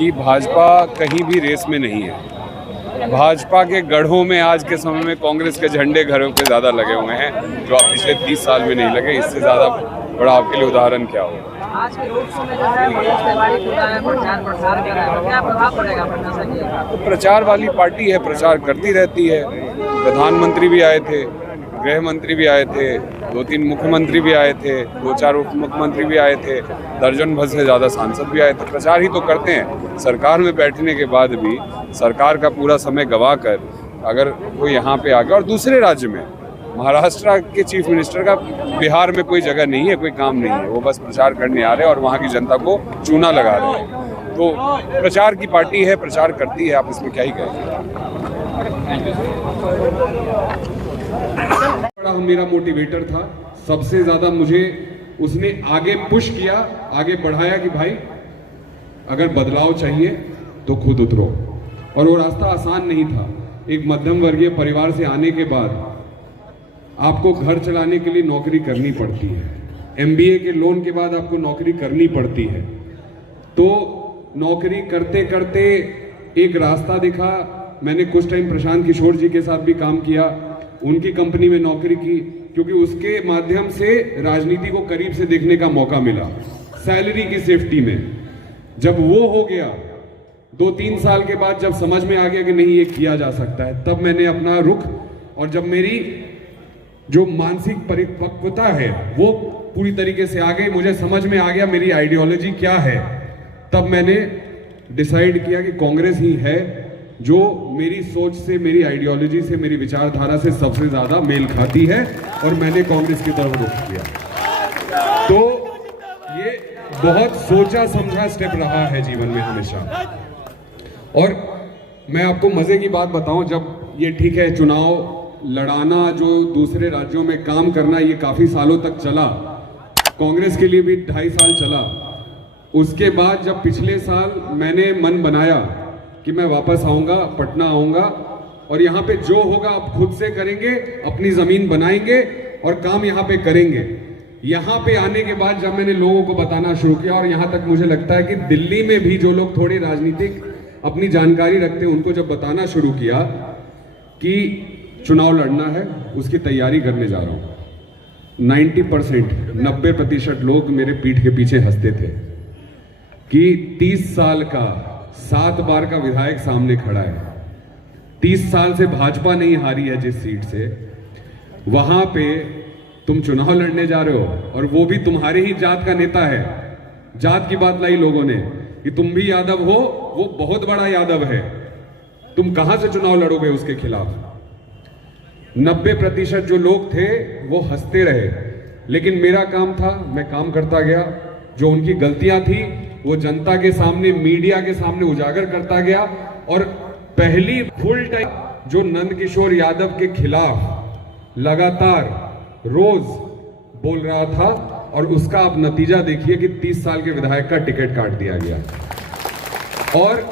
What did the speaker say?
कि भाजपा कहीं भी रेस में नहीं है। भाजपा के गढ़ों में आज के समय में कांग्रेस के झंडे घरों पे ज़्यादा लगे हुए हैं, जो आप पिछले 30 साल में नहीं लगे। इससे ज़्यादा बड़ा आपके लिए उदाहरण क्या हो। आज के रोड शो में जो है मनोज तिवारी खुद आया, प्रचार प्रसार कर रहा है, क्या प्रभाव पड़ेगा पटना से? तो प्रचार वाली पार्टी है, प्रचार करती रहती है। प्रधानमंत्री भी आए थे, गृह मंत्री भी आए थे, 2-3 मुख्यमंत्री भी आए थे, 2-4 उप मुख्यमंत्री भी आए थे, दर्जन भर से ज़्यादा सांसद भी आए थे। प्रचार ही तो करते हैं। सरकार में बैठने के बाद भी सरकार का पूरा समय गंवा कर अगर कोई यहाँ पे आ गया, और दूसरे राज्य में महाराष्ट्र के चीफ मिनिस्टर का बिहार में कोई जगह नहीं है, कोई काम नहीं है, वो बस प्रचार करने आ रहे हैं और वहाँ की जनता को चूना लगा रहे हैं। तो प्रचार की पार्टी है, प्रचार करती है, आप इसमें क्या ही कहेंगे। बड़ा मेरा मोटिवेटर था, सबसे ज्यादा मुझे उसने आगे पुश किया, आगे बढ़ाया कि भाई अगर बदलाव चाहिए तो खुद उतरो। और वो रास्ता आसान नहीं था। एक मध्यम वर्गीय परिवार से आने के बाद आपको घर चलाने के लिए नौकरी करनी पड़ती है, MBA के लोन के बाद आपको नौकरी करनी पड़ती है। तो नौकरी करते करते एक रास्ता दिखा। मैंने कुछ टाइम प्रशांत किशोर जी के साथ भी काम किया, उनकी कंपनी में नौकरी की, क्योंकि उसके माध्यम से राजनीति को करीब से देखने का मौका मिला, सैलरी की सेफ्टी में। जब वो हो गया, 2-3 साल के बाद जब समझ में आ गया कि नहीं ये किया जा सकता है, तब मैंने अपना रुख, और जब मेरी जो मानसिक परिपक्वता है वो पूरी तरीके से आ गई, मुझे समझ में आ गया मेरी आइडियोलॉजी क्या है, तब मैंने डिसाइड किया कि कांग्रेस ही है जो मेरी सोच से, मेरी आइडियोलॉजी से, मेरी विचारधारा से सबसे ज्यादा मेल खाती है, और मैंने कांग्रेस की तरफ रुख किया। तो ये बहुत सोचा समझा स्टेप रहा है जीवन में हमेशा। और मैं आपको मजे की बात बताऊं, जब ये ठीक है चुनाव लड़ाना, जो दूसरे राज्यों में काम करना, ये काफी सालों तक चला, कांग्रेस के लिए भी 2.5 साल चला। उसके बाद जब पिछले साल मैंने मन बनाया कि मैं वापस आऊंगा, पटना आऊंगा, और यहाँ पे जो होगा आप खुद से करेंगे, अपनी जमीन बनाएंगे और काम यहाँ पे करेंगे। यहाँ पे आने के बाद जब मैंने लोगों को बताना शुरू किया, और यहाँ तक मुझे लगता है कि दिल्ली में भी जो लोग थोड़े राजनीतिक अपनी जानकारी रखते हैं, उनको जब बताना शुरू किया कि चुनाव लड़ना है, उसकी तैयारी करने जा रहा हूं, 90% लोग मेरे पीठ के पीछे हंसते थे कि 30 साल का 7 बार का विधायक सामने खड़ा है, 30 साल से भाजपा नहीं हारी है जिस सीट से, वहां पे तुम चुनाव लड़ने जा रहे हो, और वो भी तुम्हारे ही जात का नेता है। जात की बात लाई लोगों ने कि तुम भी यादव हो, वो बहुत बड़ा यादव है, तुम कहां से चुनाव लड़ोगे उसके खिलाफ। 90% जो लोग थे वो हंसते रहे, लेकिन मेरा काम था, मैं काम करता गया। जो उनकी गलतियां थी वो जनता के सामने, मीडिया के सामने उजागर करता गया, और पहली फुल टाइम जो नंदकिशोर यादव के खिलाफ लगातार रोज बोल रहा था, और उसका आप नतीजा देखिए कि 30 साल के विधायक का टिकट काट दिया गया। और